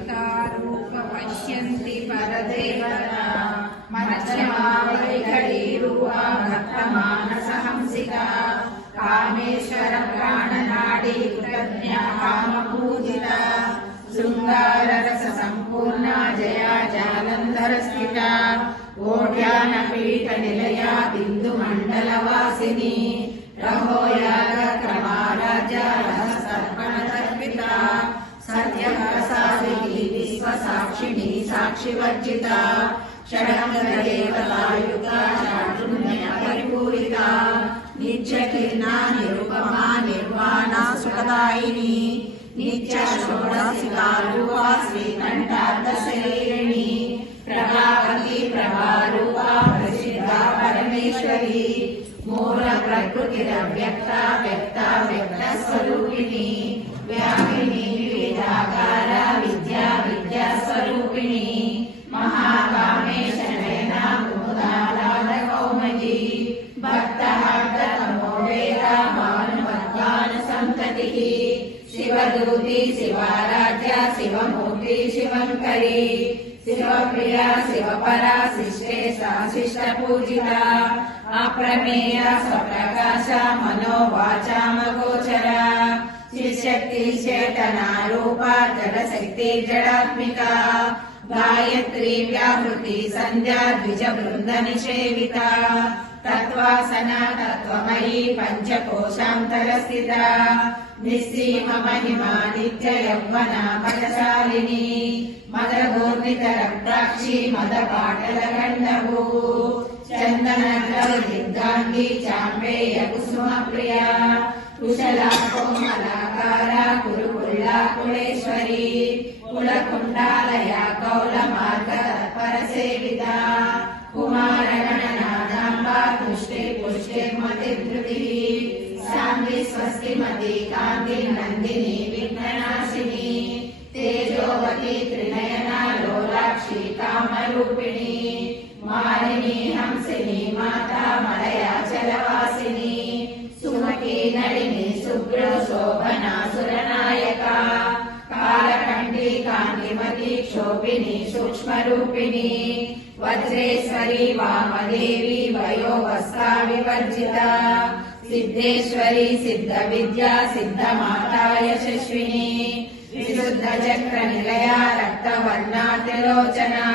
विकारूप पश्यन्ति परदेवता मध्यमा वैखरीरूपा भक्तमानसहंसिका कामेश्वर प्राणनाडी कृतज्ञा कामपूजिता शृंगाररस संपूर्णा जया जालंधर स्थिता ओढ्यानपीठ निलया बिंदु मंडलवासिनी रहोयाग क्रमाराजा रहस्तर्पण तर्पिता सत्यप्रसादिनी विश्वसाक्षिणी साक्षिवर्जिता षडंगदेवतायुक्ता चातुर्ण्य परिपूरिता नित्यकीर्णा निरुपमा निर्वाणा सुखदायिनी नित्य षोडशिका रूपा श्रीकंठार्धशरीरिणी प्रभावती प्रभारूपा प्रसिद्धा परमेश्वरी मूल प्रकृतिरव्यक्ता व्यक्ता व्यक्त स्वरूपिणी व्यापिनी विविधाकारा विद्या विद्या स्वरूपिणी महाकामेश नयना मुदालाद कौमजी भक्तहार्दतमो वेदा भानुमद्गान संततिः शिवदूती शिवाराध्या शिवमूर्ति शिवंकरी शिवप्रिया शिवपरा शिष्टे सा शिष्टपूजिता अप्रमेया स्वप्रकाशा मनोवाचामगोचरा शिवशक्ति चेतना रूपा जडशक्ति जडात्मिका गायत्री व्याहृति संध्या द्विज वृंद निषेविता तत्वासना तत्वमयी पंचकोशांतर स्थिता निस्सीम महिमा नित्य यौवना बलशालिनी मदगोर्नित रक्ताक्षी मदपाटल गंडभू चंदन दिग्गांगी चांबेय कुसुम प्रिया कुशला कोमलाकारा कुरुकुल्ला कुलेश्वरी कुलकुंडालया कौलमार्ग तत्पर सेविता कुमारगणनादांबा तुष्टे पुष्टे मतिधृतिः शांति स्वस्तिमती कांति नंदिनी विघ्ननाशिनी तेजोवती त्रिनयना लोलाक्षी कामरूपिणी मालिनी हंसिनी माता मलयाचलवासिनी सुमती नलिनी शुभ्र शोभना सुरनायका कालकंठी कांतिमती क्षोभिनी सूक्ष्मरूपिणी वज्रेश्वरी वामदेवी वयोवस्था विवर्जिता सिद्धेश्वरी सिद्ध विद्या सिद्ध माता यशस्विनी विशुद्ध चक्र निलया रक्तवर्णा त्रिलोचना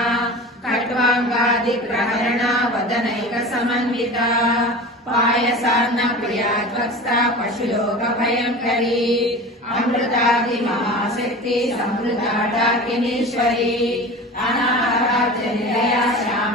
खट्वांगादि प्रहरणा वदनैक समन्विता पायसान्न प्रिया ध्वस्ता पशुलोक भयंकरी अमृतादि महाशक्ति समृद्धा डाकिनीश्वरी अनाहराज निलया श्याम